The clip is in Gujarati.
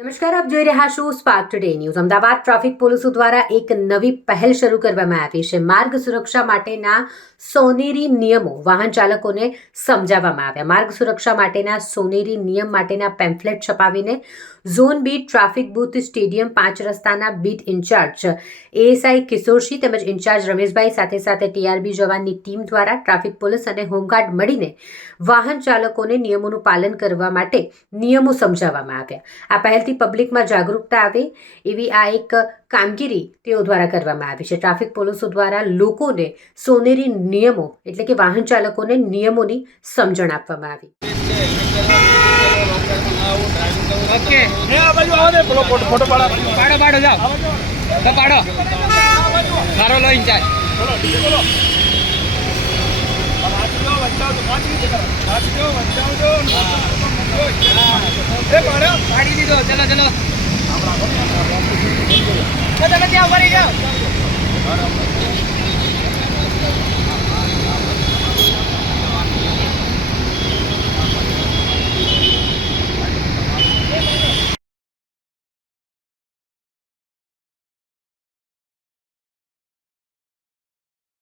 નમસ્કાર, આપ જોઈ રહ્યા છો spark today news. Ahmedabad traffic પોલીસો દ્વારા એક નવી પહેલ શરૂ કરવામાં આવી છે. માર્ગ સુરક્ષા માટેના સોનેરી નિયમો વાહન ચાલકોને સમજાવવામાં આવ્યા. માર્ગ સુરક્ષા માટેના સોનેરી નિયમ માટેના પેમ્ફલેટ છપાવીને zone beat traffic booth stadium 5 રસ્તાના બીટ ઇન્ચાર્જ એએસઆઈ કિશોરસિંહ તેમજ ઇન્ચાર્જ રમેશભાઈ સાથે ટીઆરબી જવાનની ટીમ દ્વારા ટ્રાફિક પોલીસ અને હોમગાર્ડ મળીને વાહન ચાલકોને નિયમોનું પાલન કરવા માટે નિયમો સમજાવવામાં આવ્યા. આ પહેલથી પબ્લિકમાં જાગૃતતા આવે એવી આ એક કામગીરી તેઓ દ્વારા કરવામાં આવી છે. ટ્રાફિક પોલીસો દ્વારા લોકોને સોનેરી નિયમો એટલે કે વાહન ચાલકોને નિયમોની સમજણ આપવામાં આવી. ઓકે એ આ બાજુ આવો ને પેલો ફોટો પાડો જાઓ તો પાડો મારો લો ઇન્ચાર્જ બોલો એ પાડી દીધો. ચલો તમે ત્યાં ઉભા રહી જાઓ.